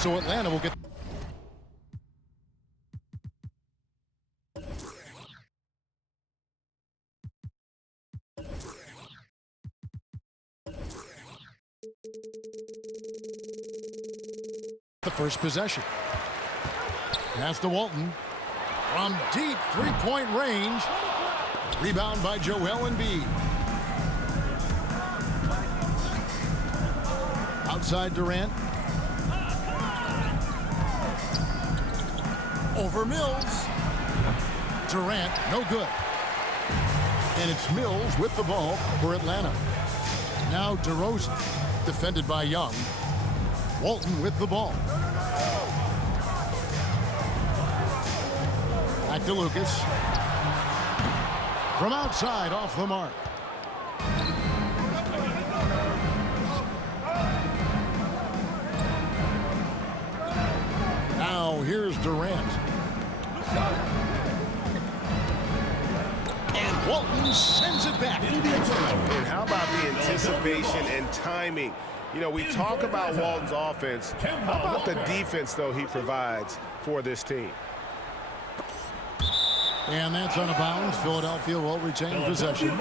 So Atlanta will get the first possession. Pass to Walton. From deep three-point range. Rebound by Joel Embiid. Outside Durant. Over Mills. Durant, no good. And it's Mills with the ball for Atlanta. Now DeRozan, defended by Young. Walton with the ball. Back to Lucas. From outside, off the mark. Now here's Durant. And Walton sends it back. And how about the anticipation and timing? You know, we talk about Walton's offense. How about the defense, though, he provides for this team? And that's on a bounce. Philadelphia will retain possession.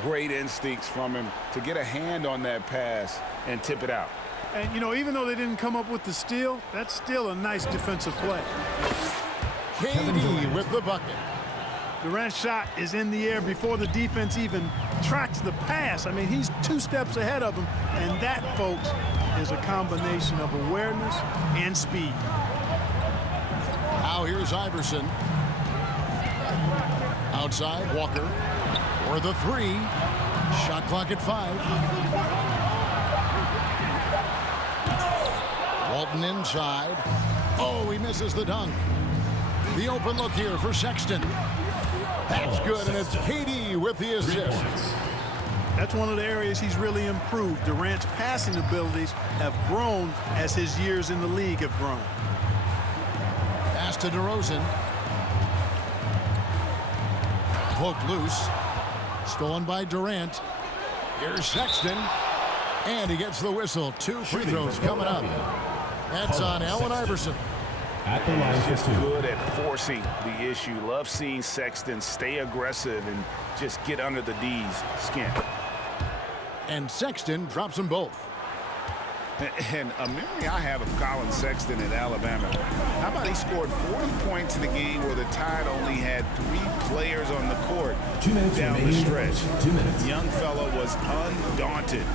Great instincts from him to get a hand on that pass and tip it out. And, you know, even though they didn't come up with the steal, that's still a nice defensive play. KD with the bucket. Durant's shot is in the air before the defense even tracks the pass. I mean, he's 2 steps ahead of him, and that, folks, is a combination of awareness and speed. Now here's Iverson. Outside, Walker for the 3. Shot clock at 5. Walton inside. Oh, he misses the dunk. The open look here for Sexton. That's good, and it's KD with the assist. That's one of the areas he's really improved. Durant's passing abilities have grown as his years in the league have grown. Pass to DeRozan. Poked loose. Stolen by Durant. Here's Sexton. And he gets the whistle. 2 free throws coming up. That's on Allen Iverson. At the line, he's just good at forcing the issue. Love seeing Sexton stay aggressive and just get under the D's skin. And Sexton drops them both. And a memory I have of Colin Sexton at Alabama. How about he scored 40 points in the game where the Tide only had 3 players on the court 2 minutes down the stretch. 2 minutes. Young fellow was undaunted.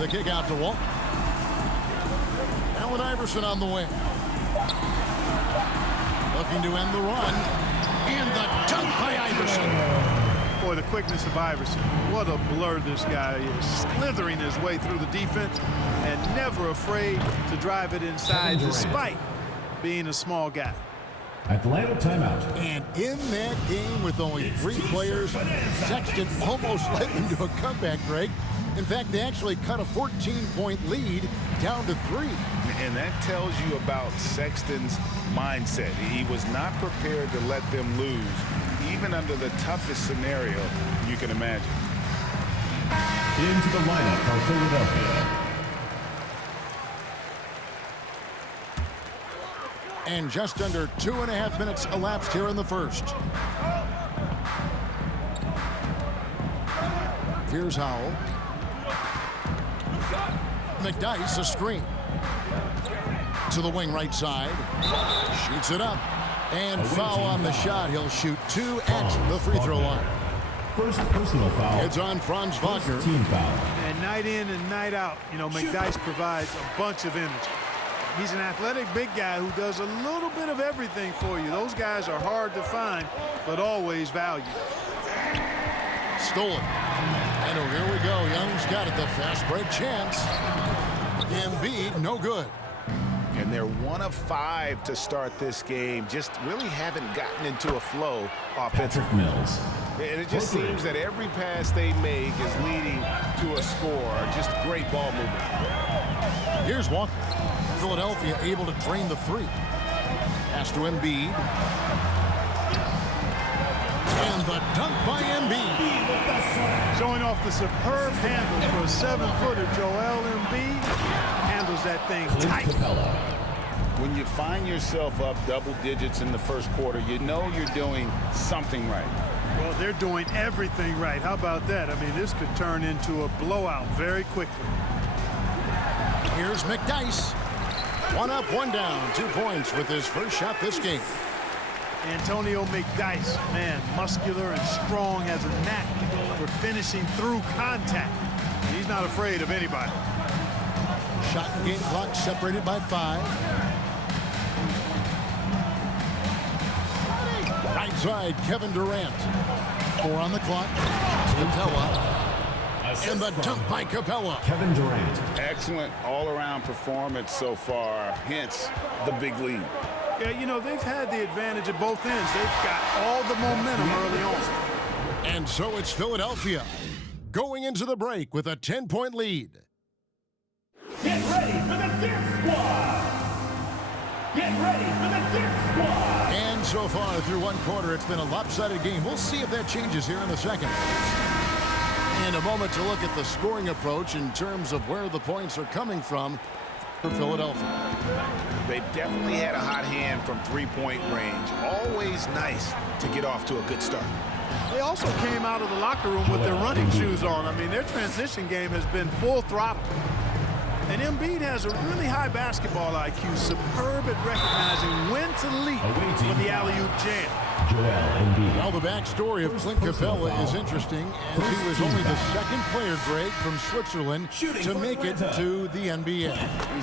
The kick out to Walton. Allen Iverson on the wing. Looking to end the run. And the dunk by Iverson. Boy, the quickness of Iverson. What a blur this guy is. Slithering his way through the defense and never afraid to drive it inside despite being a small guy. Atlanta timeout. And in that game with only 3 players, Sexton almost led them to a comeback, Greg. In fact, they actually cut a 14-point lead down to 3. And that tells you about Sexton's mindset. He was not prepared to let them lose, even under the toughest scenario you can imagine. Into the lineup for Philadelphia. And just under 2.5 minutes elapsed here in the first. Here's Howell. McDyess, a screen. To the wing right side. Shoots it up. And foul on the shot. He'll shoot 2 at the free throw line. First personal foul. It's on Franz Wagner. Team foul. And night in and night out, you know, McDyess provides a bunch of energy. He's an athletic big guy who does a little bit of everything for you. Those guys are hard to find, but always valued. Stolen. And oh, here we go. Young's got it. The fast break chance. Embiid, no good. And they're 1 of 5 to start this game. Just really haven't gotten into a flow offensively. Patrick Mills. And it just seems that every pass they make is leading to a score. Just great ball movement. Here's Walker. Philadelphia able to drain the 3. Pass to Embiid. And the dunk by Embiid. Showing off the superb handle for a 7-footer. Joel Embiid handles close that thing Clint tight. Capella. When you find yourself up double digits in the first quarter, you know you're doing something right. Well, they're doing everything right. How about that? I mean, this could turn into a blowout very quickly. Here's McDyess. 1 up, 1 down. 2 points with his first shot this game. Antonio McDyess, man, muscular and strong, has a knack for finishing through contact. He's not afraid of anybody. Shot and game clock separated by 5. Right side, Kevin Durant. 4 on the clock. Capella. And the dunk by Capella. Kevin Durant. Excellent all-around performance so far, hence the big lead. Yeah, you know, they've had the advantage at both ends. They've got all the momentum early on. And so it's Philadelphia going into the break with a 10-point lead. Get ready for the Dip Squad! Get ready for the Dip Squad! And so far through 1 quarter, it's been a lopsided game. We'll see if that changes here in the second. And a moment to look at the scoring approach in terms of where the points are coming from for Philadelphia. They've definitely had a hot hand from three-point range. Always nice to get off to a good start. They also came out of the locker room with their running shoes on. I mean, their transition game has been full throttle. And Embiid has a really high basketball IQ, superb at recognizing when to leap for the alley-oop jam. Joel Embiid. Well, the backstory of Clint Capella is interesting, as he was only the second player, Greg, from Switzerland to make it to the NBA.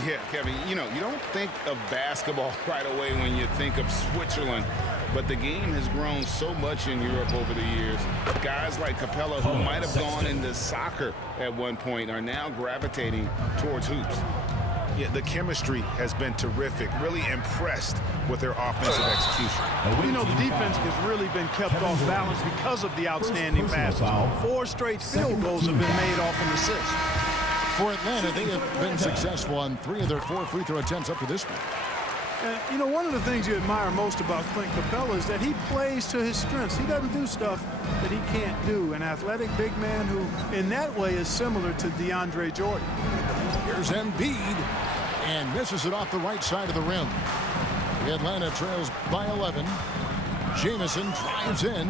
Yeah, Kevin, you know, you don't think of basketball right away when you think of Switzerland, but the game has grown so much in Europe over the years. Guys like Capella, who might have gone into soccer at one point, are now gravitating towards hoops. Yeah, the chemistry has been terrific. Really impressed with their offensive execution. You know, the defense has really been kept off balance because of the outstanding passes. 4 straight field goals have been made off an assist. For Atlanta, they have been successful on 3 of their 4 free throw attempts up to this point. You know, one of the things you admire most about Clint Capella is that he plays to his strengths. He doesn't do stuff that he can't do. An athletic big man who, in that way, is similar to DeAndre Jordan. Here's Embiid, and misses it off the right side of the rim. The Atlanta trails by 11. Jamison drives in.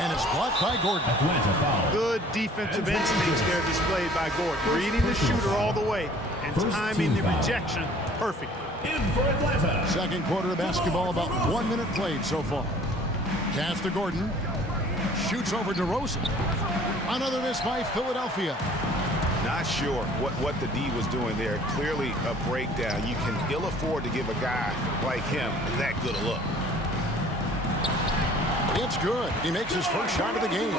And it's blocked by Gordon. Atlanta foul. Good defensive instincts there displayed by Gordon. Reading the shooter all the way and timing the rejection perfectly. In for Atlanta. Second quarter of basketball, about 1 minute played so far. Pass to Gordon. Shoots over DeRozan. Another miss by Philadelphia. Not sure what the D was doing there. Clearly a breakdown. You can ill afford to give a guy like him that good a look. It's good. He makes his first shot of the game.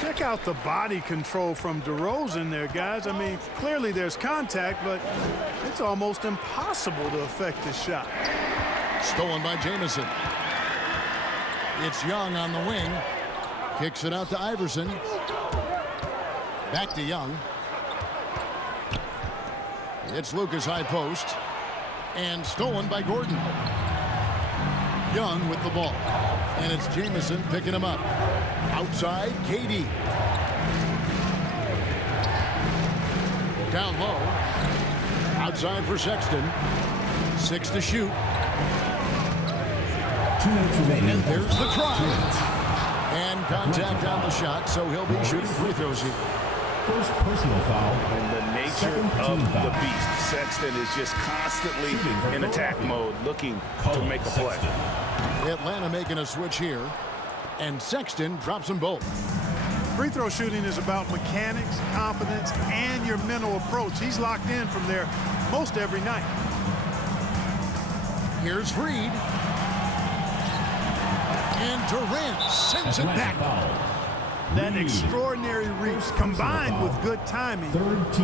Check out the body control from DeRozan there, guys. I mean, clearly there's contact, but it's almost impossible to affect this shot. Stolen by Jamison. It's Young on the wing. Kicks it out to Iverson. Back to Young. It's Lucas high post. And stolen by Gordon. Young with the ball. And it's Jamison picking him up. Outside, KD. Down low. Outside for Sexton. 6 to shoot. 2 minutes remaining. And there's the try. And contact on the shot, so he'll be shooting free throws here. First personal foul. And the nature of the beast. Sexton is just constantly in attack mode, looking to make a play. Atlanta making a switch here. And Sexton drops them both. Free throw shooting is about mechanics, confidence, and your mental approach. He's locked in from there most every night. Here's Reed. And Durant sends it back. That extraordinary reach combined with good timing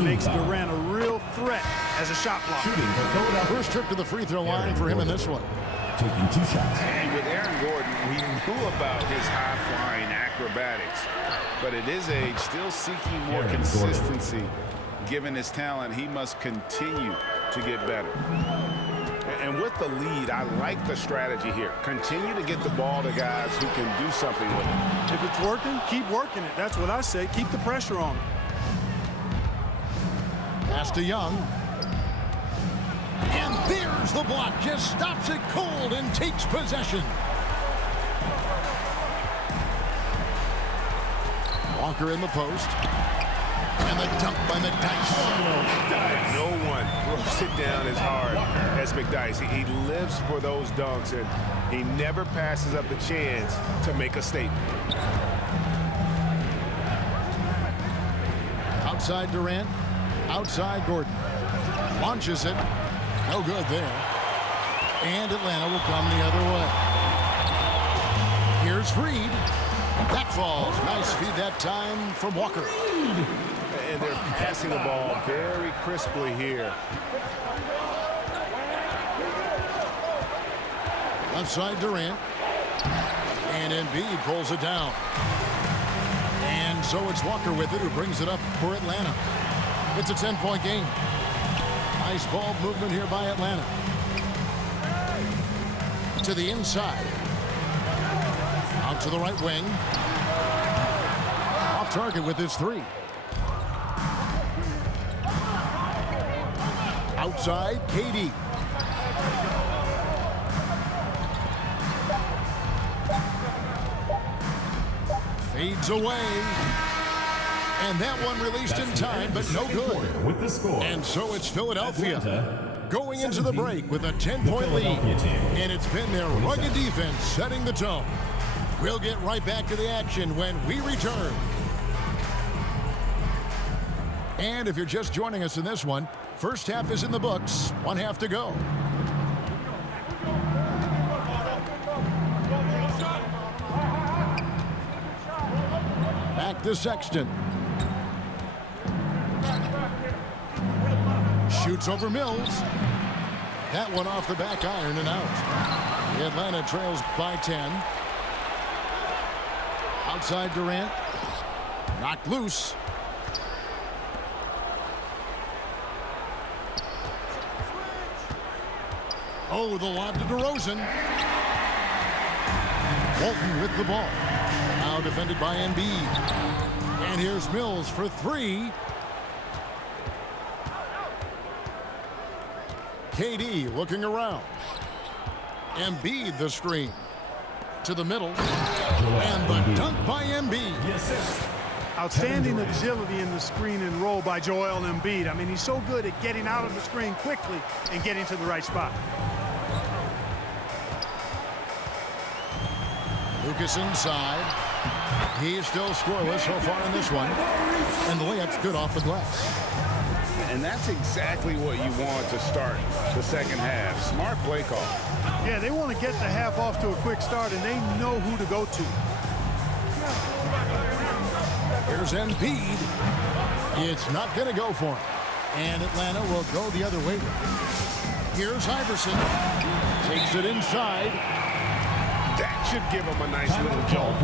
makes Durant a real threat as a shot blocker. First trip to the free throw line for him in this one. Taking 2 shots. And with Aaron Gordon, we knew about his high-flying acrobatics, but at his age, still seeking more consistency. Given his talent, he must continue to get better. And with the lead, I like the strategy here. Continue to get the ball to guys who can do something with it. If it's working, keep working it. That's what I say. Keep the pressure on. Pass to Young. And there's the block. Just stops it cold and takes possession. Walker in the post. And the dunk by McDyess. No one throws it down as hard as McDyess. He lives for those dunks, and he never passes up the chance to make a statement. Outside Durant. Outside Gordon. Launches it. No good there. And Atlanta will come the other way. Here's Reed. That falls. Nice feed that time from Walker. And they're passing the ball very crisply here. Left side Durant. And Embiid pulls it down. And so it's Walker with it who brings it up for Atlanta. It's a 10-point game. Nice ball movement here by Atlanta. To the inside. Out to the right wing. Off target with his three. Outside, KD. Fades away. And that one released in time, but no good. With the score. And so it's Philadelphia going into the break with a 10-point lead. And it's been their rugged defense setting the tone. We'll get right back to the action when we return. And if you're just joining us in this one, first half is in the books. One half to go. Back to Sexton. Shoots over Mills. That one off the back iron and out. The Atlanta trails by 10. Outside Durant. Knocked loose. Oh, the lob to DeRozan. Walton with the ball. Now defended by Embiid. And here's Mills for three. KD looking around. Embiid the screen. To the middle. And the dunk by Embiid. Outstanding agility in the screen and roll by Joel Embiid. I mean, he's so good at getting out of the screen quickly and getting to the right spot. Lucas inside. He's still scoreless so far in this one. And the layup's good off the glass. And that's exactly what you want to start the second half. Smart play call. Yeah, they want to get the half off to a quick start, and they know who to go to. Here's Embiid. It's not going to go for him. And Atlanta will go the other way. Here's Iverson. Takes it inside. That should give them a nice little jolt.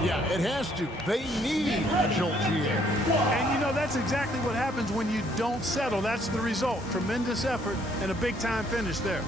Yeah, it has to. They need a jolt here. And, you know, that's exactly what happens when you don't settle. That's the result. Tremendous effort and a big-time finish there.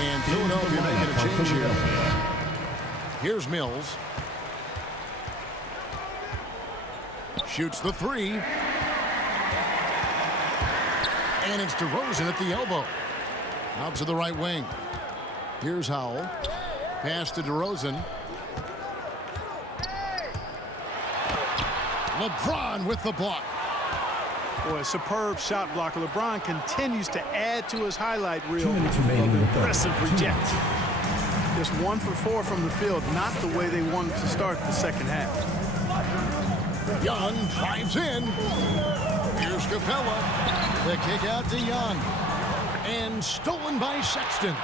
And Philadelphia making a change here. Here's Mills. Shoots the three. And it's DeRozan at the elbow. Out to the right wing. Here's Howell. Pass to DeRozan. LeBron with the block. Boy, a superb shot blocker. LeBron continues to add to his highlight reel of impressive reject. Just 1 for 4 from the field, not the way they wanted to start the second half. Young drives in. Here's Capella. The kick out to Young. And stolen by Sexton.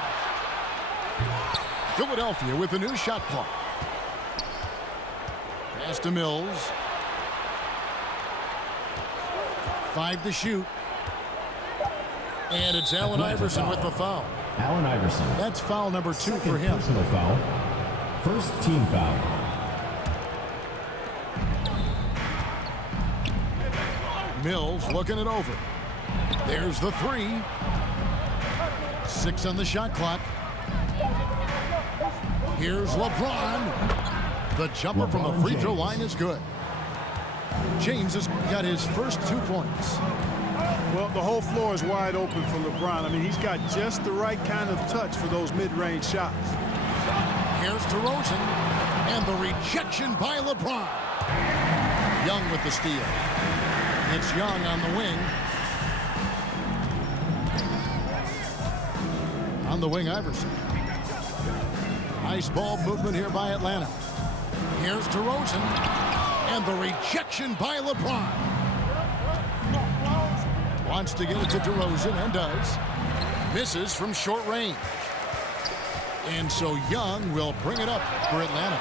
Philadelphia with a new shot clock. Pass to Mills. 5 to shoot. And it's Allen Iverson with the foul. Allen Iverson. That's foul number 2 Second for him. personal foul. First team foul. Mills looking it over. There's the 3. 6 on the shot clock. Here's LeBron. The jumper from the free throw line is good. James has got his first 2 points. Well, the whole floor is wide open for LeBron. I mean, he's got just the right kind of touch for those mid-range shots. Here's DeRozan, and the rejection by LeBron. Young with the steal. It's Young on the wing. On the wing, Iverson. Nice ball movement here by Atlanta. Here's DeRozan, and the rejection by LeBron. Wants to get it to DeRozan, and does. Misses from short range. And so Young will bring it up for Atlanta.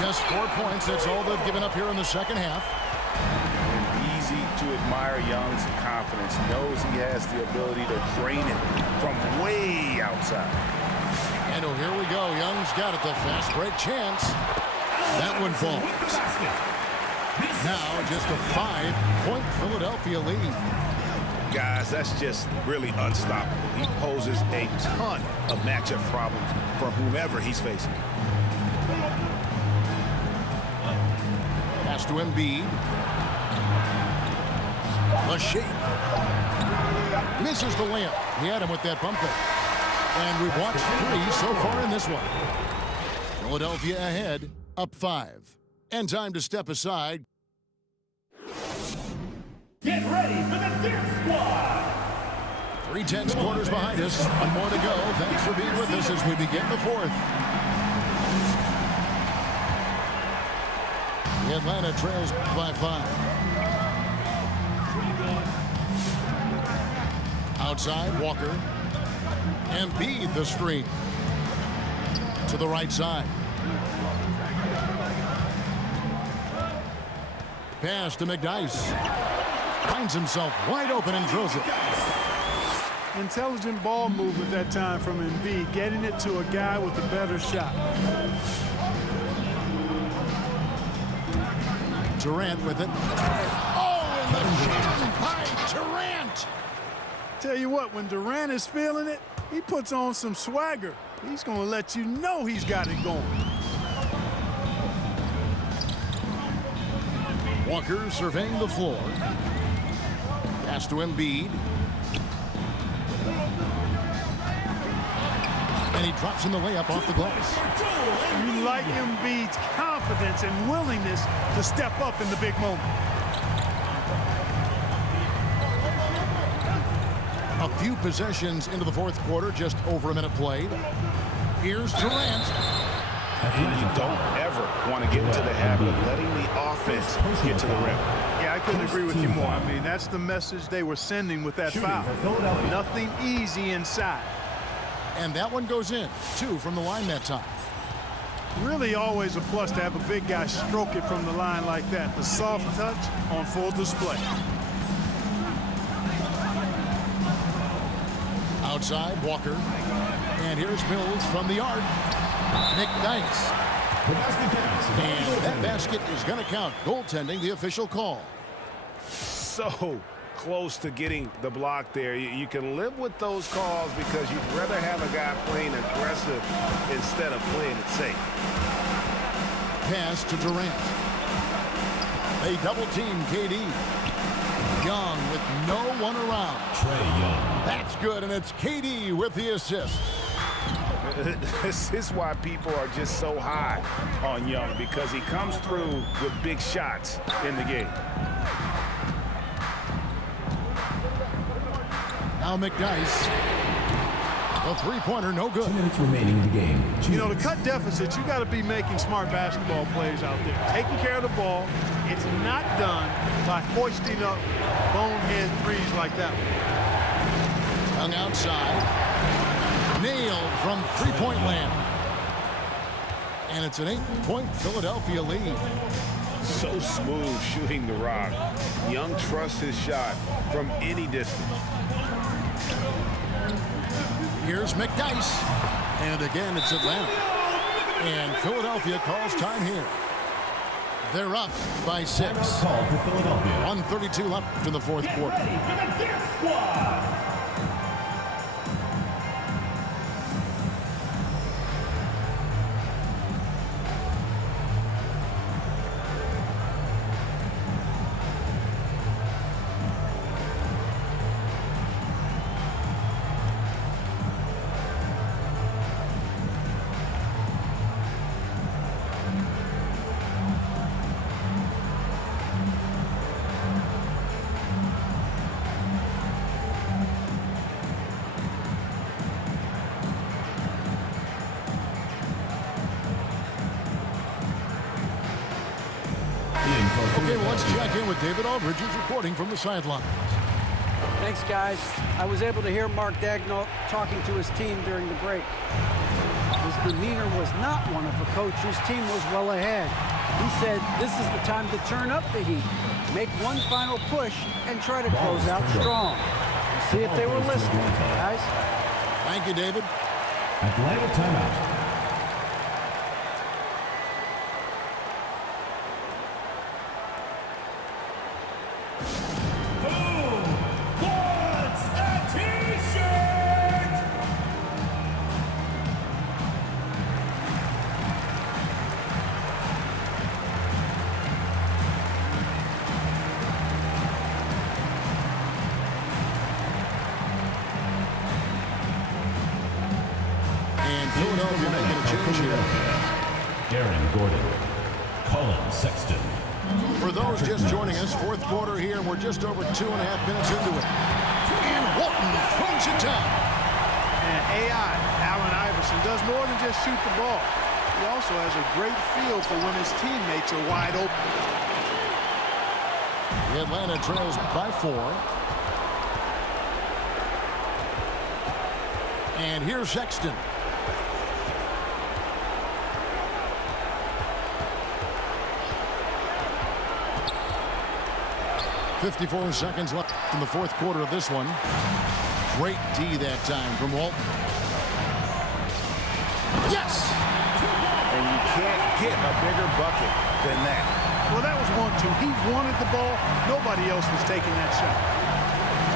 Just 4 points. That's all they've given up here in the second half. Easy to admire Young's confidence. Knows he has the ability to drain it from way outside. And oh, here we go. Young's got it. The fast break chance. That one falls. Now just a 5-point Philadelphia lead. Guys, that's just really unstoppable. He poses a ton of matchup problems for whomever he's facing. Pass to Embiid. The shake. Misses the layup. He had him with that bump fake. And we've watched 3 so far in this one. Philadelphia ahead, up 5. And time to step aside. Get ready for the Death Squad! 3 quarters behind us. 1 more to go. Thanks for being with us as we begin the 4th. The Atlanta trails by 5. Outside, Walker. Embiid the screen. To the right side. Pass to McDyess. Finds himself wide open and drills it. Intelligent ball movement that time from Embiid, getting it to a guy with a better shot. Durant with it. Oh, and the jam by Durant. Tell you what, when Durant is feeling it, he puts on some swagger. He's going to let you know he's got it going. Walker surveying the floor. Pass to Embiid. And he drops in the layup off the glass. You like Embiid's confidence and willingness to step up in the big moment. A few possessions into the 4th quarter, just over a minute played. Here's Durant. And you don't ever want to get into the habit of letting the offense get to the rim. Yeah, I couldn't agree with you more. I mean, that's the message they were sending with that foul. Nothing easy inside. And that one goes in. 2 from the line that time. Really always a plus to have a big guy stroke it from the line like that. The soft touch on full display. Outside, Walker. And here's Mills from the arc. McDyess. And that basket is going to count. Goaltending, the official call. So close to getting the block there. You can live with those calls because you'd rather have a guy playing aggressive instead of playing it safe. Pass to Durant. They double team KD. Young with no one around. Trae Young. That's good, and it's KD with the assist. This is why people are just so high on Young, because he comes through with big shots in the game. Now McDyess. The three-pointer, no good. 2 minutes remaining in the game. You know, to cut deficits, you got to be making smart basketball plays out there. Taking care of the ball. It's not done by hoisting up bonehead threes like that one. Young outside. Nailed from three-point land. And it's an 8-point Philadelphia lead. So smooth shooting the rock. Young trusts his shot from any distance. Here's McDyess. And again, it's Atlanta. And Philadelphia calls time here. They're up by 6. Call for Philadelphia. 1:32 left in the fourth quarter. Ready for the dance squad. Okay, well, let's check in with David Aldridge, who's reporting from the sidelines. Thanks, guys. I was able to hear Mark Daigneault talking to his team during the break. His demeanor was not one of a coach whose team was well ahead. He said this is the time to turn up the heat, make one final push, and try to close out strong. See if they were listening, guys. Thank you, David. Atlanta timeout. Philadelphia making a change here. Aaron Gordon. Colin Sexton. For those just joining us, fourth quarter here. We're just over 2.5 minutes into it. And Walton throws it down. And AI, Allen Iverson, does more than just shoot the ball. He also has a great feel for when his teammates are wide open. The Atlanta trails by 4. And here's Sexton. .54 seconds left in the fourth quarter of this one. Great D that time from Walton. Yes! And you can't get a bigger bucket than that. Well, that was 1-2. He wanted the ball. Nobody else was taking that shot.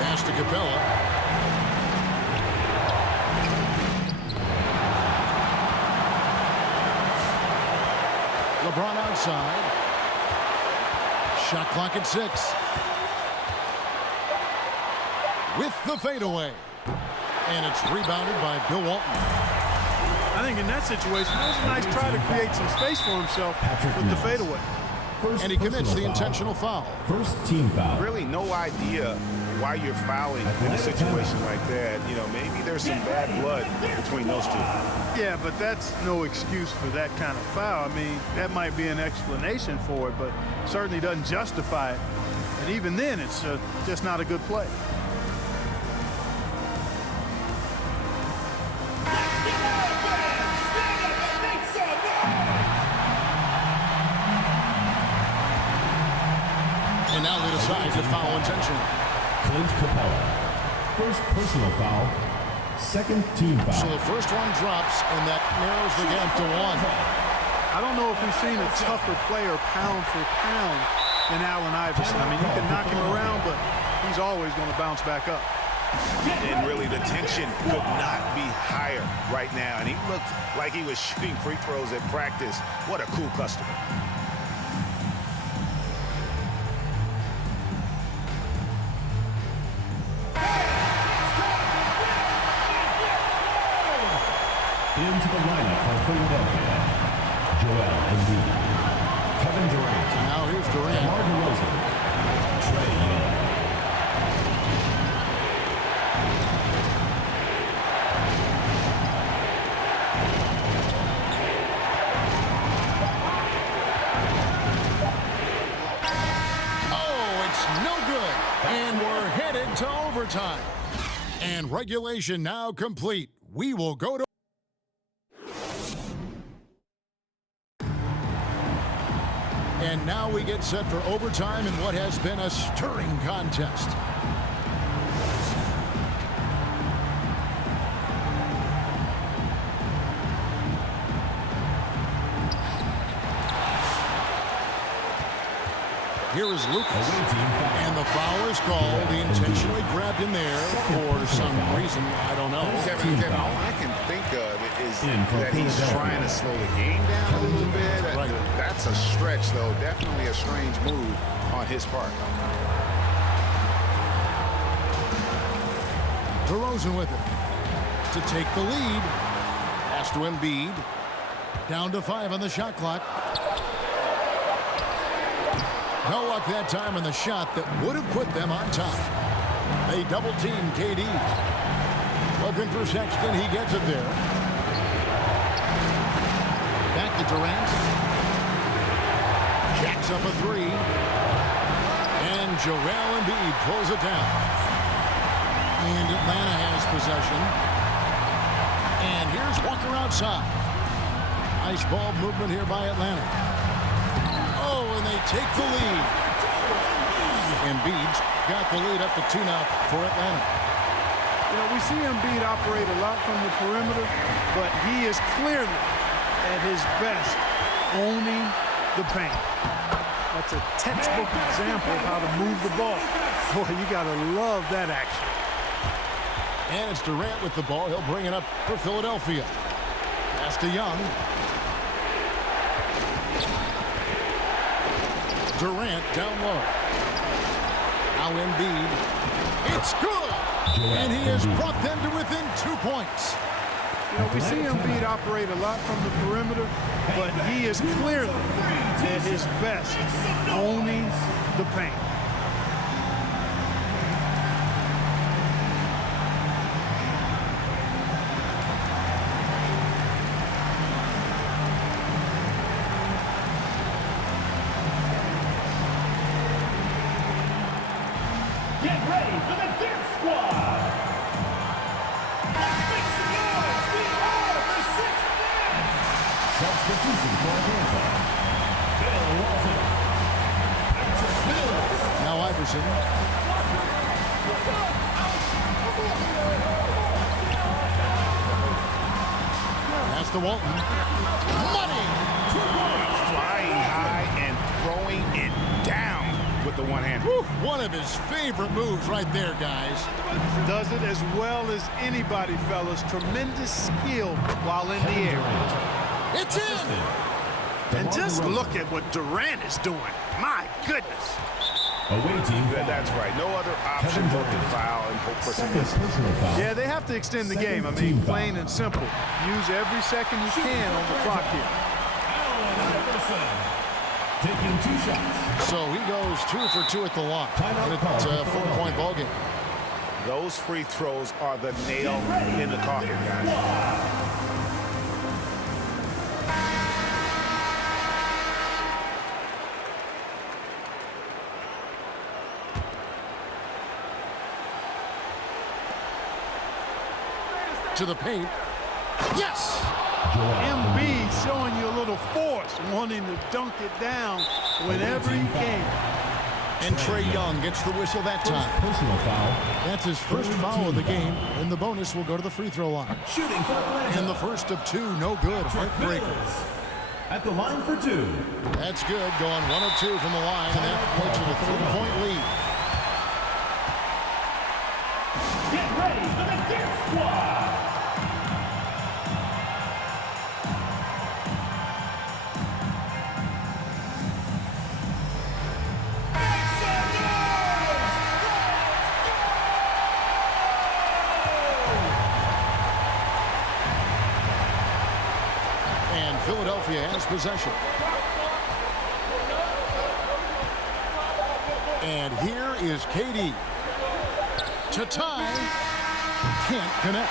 Pass to Capella. LeBron outside. Shot clock at 6. With the fadeaway. And it's rebounded by Bill Walton. I think in that situation, it was a nice try to create some space for himself with the fadeaway. And he commits the intentional foul. First team foul. Really no idea why you're fouling in a situation like that. You know, maybe there's some bad blood between those two. Yeah, but that's no excuse for that kind of foul. I mean, that might be an explanation for it, but certainly doesn't justify it. And even then, it's just not a good play. And now they decide to foul intentionally. Clint Capella. First personal foul. Second team foul. So the first one drops, and that narrows the gap to 1. I don't know if we've seen a tougher player pound for pound than Allen Iverson. I mean, you can knock him around, but he's always going to bounce back up. And really, the tension could not be higher right now. And he looked like he was shooting free throws at practice. What a cool customer. Into the lineup for Philadelphia. Joel Embiid. Kevin Durant. Now here's Durant. DeMar DeRozan. Trae Young. Oh, it's no good. And we're headed to overtime. And regulation now complete. We will go to... And now we get set for overtime in what has been a stirring contest. Here is Lucas, and the foul is called. He intentionally grabbed him there for some reason. I don't know. Kevin, all I can think of is that he's trying to slow the game down a little bit. Right. That's a stretch, though. Definitely a strange move on his part. DeRozan with it to take the lead. Pass to Embiid. Down to 5 on the shot clock. No luck that time on the shot that would have put them on top. They double-team KD. Looking for Sexton. He gets it there. Back to Durant. Jacks up a 3. And Joel Embiid pulls it down. And Atlanta has possession. And here's Walker outside. Nice ball movement here by Atlanta. Oh, and they take the lead. Embiid's got the lead up to 2 now for Atlanta. You know, we see Embiid operate a lot from the perimeter, but he is clearly at his best owning the paint. That's a textbook example of how to move the ball. Boy, you got to love that action. And it's Durant with the ball. He'll bring it up for Philadelphia. Pass to Young. Durant down low. Now Embiid. It's good! And he has brought them to within 2 points. You know, we see Embiid operate a lot from the perimeter, but he is clearly at his best owning the paint. Get ready for the Death Squad! Let's make some noise! We are the 6th man! Substitution for Atlanta. Bill Walton. Patrick Mills. Now Iverson. Pass to Walton. Money! Flying high and throwing it down with the one hand. Woo, one of his favorite moves right there, guys. Does it as well as anybody, fellas. Tremendous skill while in the air. It's in! And just look at what Durant is doing. My goodness. Away team. That's right. No other option but to foul and hope for some misses. Yeah, they have to extend the game. I mean, plain and simple. Use every second you can on the clock here. Allen Iverson. Taking 2 shots. So he goes 2 for 2 at the line. And it's a 4-point ball game. Those free throws are the nail in the coffin, guys. To the paint. Yes! Embiid showing you a little force, wanting to dunk it down whenever he can. And Trae Young gets the whistle that time. Personal foul. That's his first foul of the game, and the bonus will go to the free throw line. Shooting for Atlanta. And the first of 2, no good. Heartbreaker. At the line for 2. That's good, going 1 of 2 from the line, and that puts it a 3-point lead. Get ready for the Death Squad! Philadelphia has possession. And here is KD. To tie. Can't connect.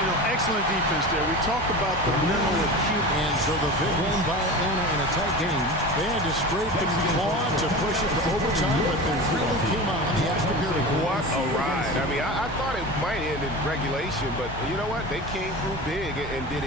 You know, excellent defense there. We talk about the mental acuity. And so the big win by Atlanta in a tight game. They had to scrape and claw to push it to overtime, but they really came out in the extra period. What a ride. I mean, I thought it might end in regulation, but you know what? They came through big and did